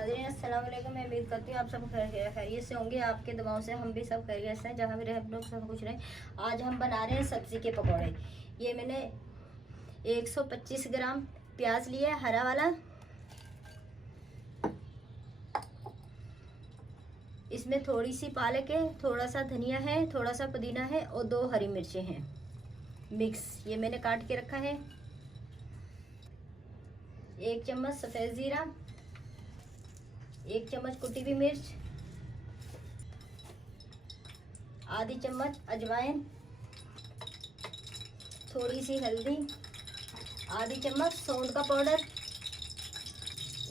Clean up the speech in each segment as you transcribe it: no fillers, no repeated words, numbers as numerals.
नाज़रीन अस्सलाम वालेकुम। मैं उम्मीद करती हूँ आप सब खैरियत से होंगे। आपके दुआओं से हम भी सब खैरियत से हैं, जहाँ भी रहे हम लोग सब कुछ रहे। आज हम बना रहे हैं सब्ज़ी के पकौड़े। ये मैंने 125 ग्राम प्याज लिया है हरा वाला। इसमें थोड़ी सी पालक है, थोड़ा सा धनिया है, थोड़ा सा पुदीना है और 2 हरी मिर्चें हैं मिक्स। ये मैंने काट के रखा है। 1 चम्मच सफ़ेद ज़ीरा, 1 चम्मच कुटी हुई मिर्च, आधी चम्मच अजवाइन, थोड़ी सी हल्दी, आधी चम्मच सौंठ का पाउडर,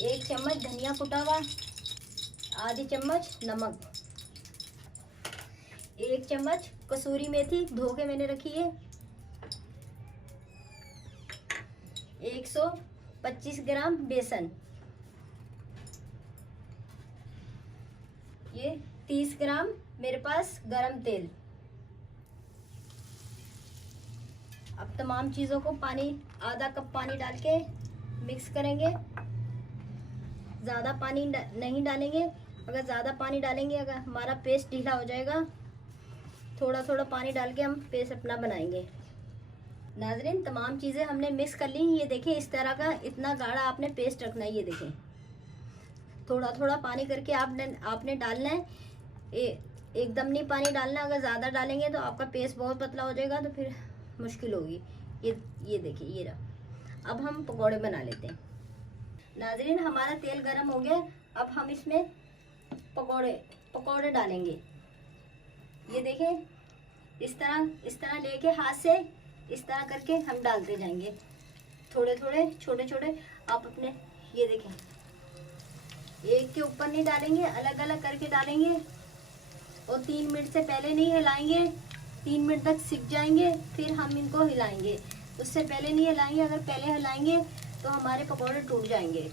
1 चम्मच धनिया कुटा हुआ, आधी चम्मच नमक, 1 चम्मच कसूरी मेथी धो के मैंने रखी है, 125 ग्राम बेसन, ये 30 ग्राम मेरे पास गरम तेल। अब तमाम चीज़ों को आधा कप पानी डाल के मिक्स करेंगे। ज़्यादा पानी नहीं डालेंगे, अगर ज़्यादा पानी डालेंगे अगर हमारा पेस्ट ढीला हो जाएगा। थोड़ा थोड़ा पानी डाल के हम पेस्ट अपना बनाएंगे। नाज़रीन तमाम चीज़ें हमने मिक्स कर ली। ये देखें इस तरह का इतना गाढ़ा आपने पेस्ट रखना है। ये देखें थोड़ा थोड़ा पानी करके आपने डालना है। एकदम नहीं पानी डालना, अगर ज़्यादा डालेंगे तो आपका पेस्ट बहुत पतला हो जाएगा तो फिर मुश्किल होगी। ये देखिए ये रहा। अब हम पकौड़े बना लेते हैं। नाज़रीन हमारा तेल गरम हो गया। अब हम इसमें पकौड़े डालेंगे। ये देखें इस तरह लेके हाथ से इस तरह करके हम डालते जाएंगे। थोड़े थोड़े छोटे छोटे आप अपने ये देखें, एक के ऊपर नहीं डालेंगे, अलग अलग करके डालेंगे। और 3 मिनट से पहले नहीं हिलाएंगे। 3 मिनट तक सिक जाएंगे, फिर हम इनको हिलाएंगे। उससे पहले नहीं हिलाएंगे, अगर पहले हिलाएंगे तो हमारे पकौड़े टूट जाएंगे।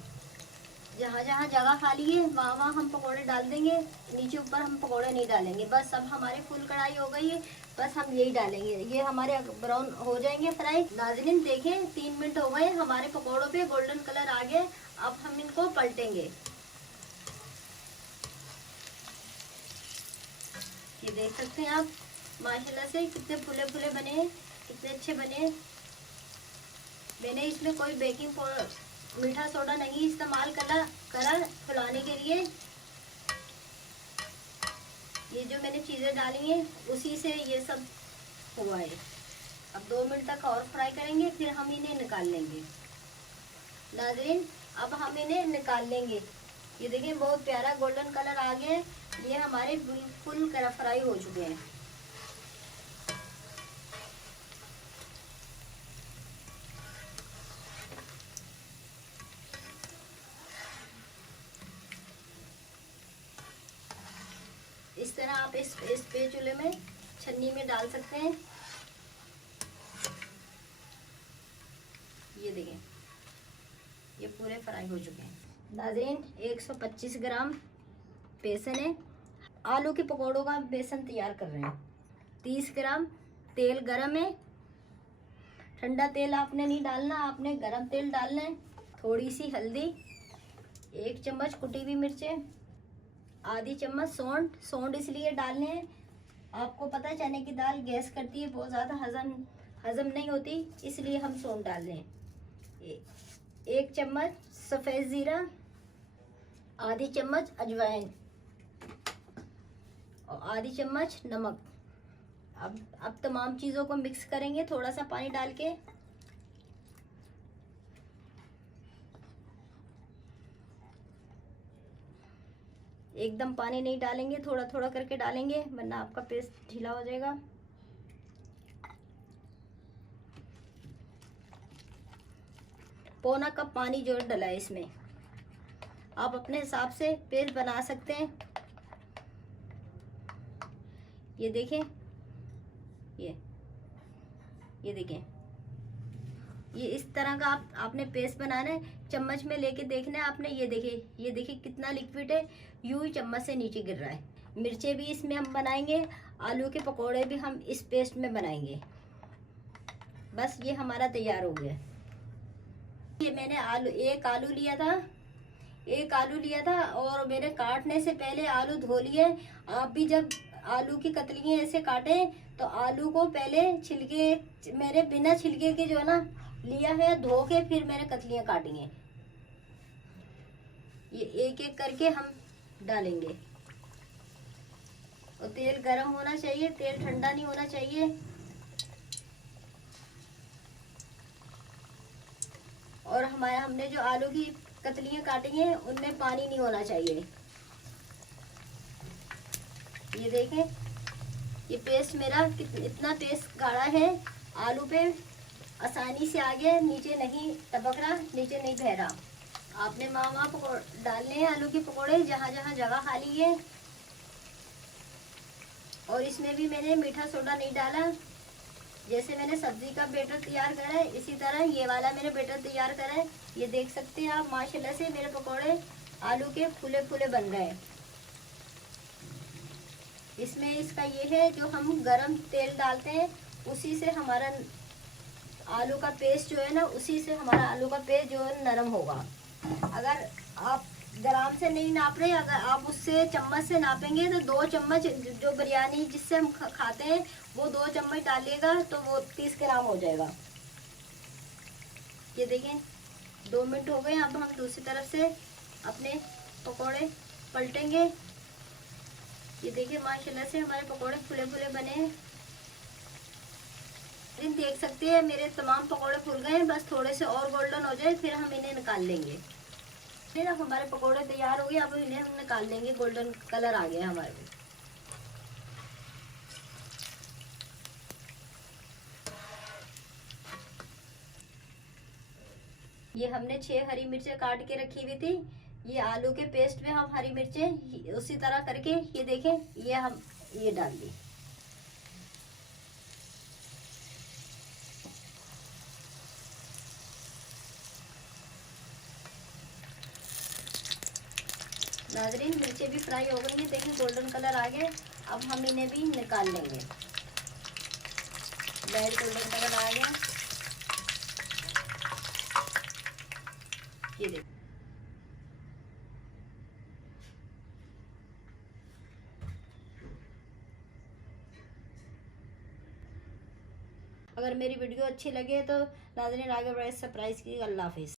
जहाँ जहाँ जगह खाली है वहाँ वहाँ हम पकौड़े डाल देंगे। नीचे ऊपर हम पकौड़े नहीं डालेंगे। बस अब हमारी फुल कढ़ाई हो गई है, बस हम यही डालेंगे। ये हमारे ब्राउन हो जाएंगे फ्राई। नाज़रीन देखें 3 मिनट हो गए, हमारे पकौड़ों पे गोल्डन कलर आ गया। अब हम इनको पलटेंगे। ये देख सकते हैं आप माशाल्लाह से कितने फुले फुले बने हैं, कितने अच्छे बने हैं। मैंने इसमें कोई बेकिंग पाउडर मीठा सोडा नहीं इस्तेमाल करा फुलाने के लिए। ये जो मैंने चीज़ें डाली हैं उसी से ये सब हुआ है। अब 2 मिनट तक और फ्राई करेंगे, फिर हम इन्हें निकाल लेंगे। नाज़रीन अब हम इन्हें निकाल लेंगे। ये देखिए बहुत प्यारा गोल्डन कलर आ गया है। ये हमारे फुल फ्राई हो चुके हैं। इस तरह आप इस स्पैचुले में छन्नी में डाल सकते हैं। ये देखें ये पूरे फ्राई हो चुके हैं। नाज़रीन 125 ग्राम बेसन है। आलू के पकौड़ों का बेसन तैयार कर रहे हैं। 30 ग्राम तेल गरम है। ठंडा तेल आपने नहीं डालना, आपने गरम तेल डालना है। थोड़ी सी हल्दी, 1 चम्मच कुटी हुई मिर्चें, आधी चम्मच सौंठ इसलिए डालने हैं, आपको पता है चने की दाल गैस करती है, बहुत ज़्यादा हजम नहीं होती, इसलिए हम सौंठ डाल रहे हैं। 1 चम्मच सफ़ेद ज़ीरा, आधी चम्मच अजवाइन और आधी चम्मच नमक। अब तमाम चीज़ों को मिक्स करेंगे थोड़ा सा पानी डाल के। एकदम पानी नहीं डालेंगे, थोड़ा थोड़ा करके डालेंगे वरना आपका पेस्ट ढीला हो जाएगा। पौना कप पानी जो डला है इसमें, आप अपने हिसाब से पेस्ट बना सकते हैं। ये देखें ये देखें ये इस तरह का आपने पेस्ट बनाना है। चम्मच में लेके देखना है आपने। ये देखिए कितना लिक्विड है, यूं ही चम्मच से नीचे गिर रहा है। मिर्चें भी इसमें हम बनाएंगे, आलू के पकौड़े भी हम इस पेस्ट में बनाएंगे। बस ये हमारा तैयार हो गया। ये मैंने एक आलू लिया था, एक आलू लिया था और मैंने काटने से पहले आलू धो लिए। आप भी जब आलू की कतलियाँ ऐसे काटे तो आलू को पहले छिलके, मैंने बिना छिलके के जो है ना लिया है, धो के फिर मैंने कतलियाँ काटी हैं। ये एक एक करके हम डालेंगे। और तेल गरम होना चाहिए, तेल ठंडा नहीं होना चाहिए। और हमने जो आलू की कतलियाँ काटी हैं उनमें पानी नहीं होना चाहिए। ये देखें, ये पेस्ट मेरा इतना पेस्ट गाढ़ा है, आलू पे आसानी से आ गया, नीचे नहीं टपक रहा, नीचे नहीं बह रहा। आपने वहाँ डालने हैं आलू के पकौड़े जहाँ जहाँ जगह खाली है। और इसमें भी मैंने मीठा सोडा नहीं डाला। जैसे मैंने सब्जी का बैटर तैयार करा है इसी तरह ये वाला मैंने बैटर तैयार करा है। ये देख सकते हैं आप, माशाल्लाह से मेरे पकौड़े आलू के फूले फूले बन गए। इसमें इसका ये है, जो हम गरम तेल डालते हैं उसी से हमारा आलू का पेस्ट जो है ना, उसी से हमारा आलू का पेस्ट जो है नरम होगा। अगर आप ग्राम से नहीं नाप रहे, अगर आप उससे चम्मच से नापेंगे तो 2 चम्मच, जो बिरयानी जिससे हम खाते हैं वो 2 चम्मच डालिएगा तो वो 30 ग्राम हो जाएगा। ये देखें 2 मिनट हो गए। अब हम दूसरी तरफ से अपने पकोड़े पलटेंगे। ये देखिए माशाल्लाह से हमारे पकोड़े फुले फुले बने हैं। देख सकते हैं मेरे तमाम पकोड़े फूल गए हैं, बस थोड़े से और गोल्डन हो जाए फिर हम इन्हें निकाल लेंगे। फिर अब हमारे पकोड़े तैयार हो गए, अब इन्हें हम निकाल लेंगे। गोल्डन कलर आ गया हमारे में। ये हमने 6 हरी मिर्चें काट के रखी हुई थी। ये आलू के पेस्ट में हम हरी मिर्चें उसी तरह करके, ये देखें, ये हम ये डाल दी। नाज़रीन मिर्चें भी फ्राई हो गई हैं, देखें गोल्डन कलर आ गया। अब हम इन्हें भी निकाल लेंगे। लाइट गोल्डन कलर आ गया, ये देखिए। अगर मेरी वीडियो अच्छी लगे तो नाज़रीन आगे बढ़े सब्सक्राइब कीजिए। अल्लाह हाफिज़।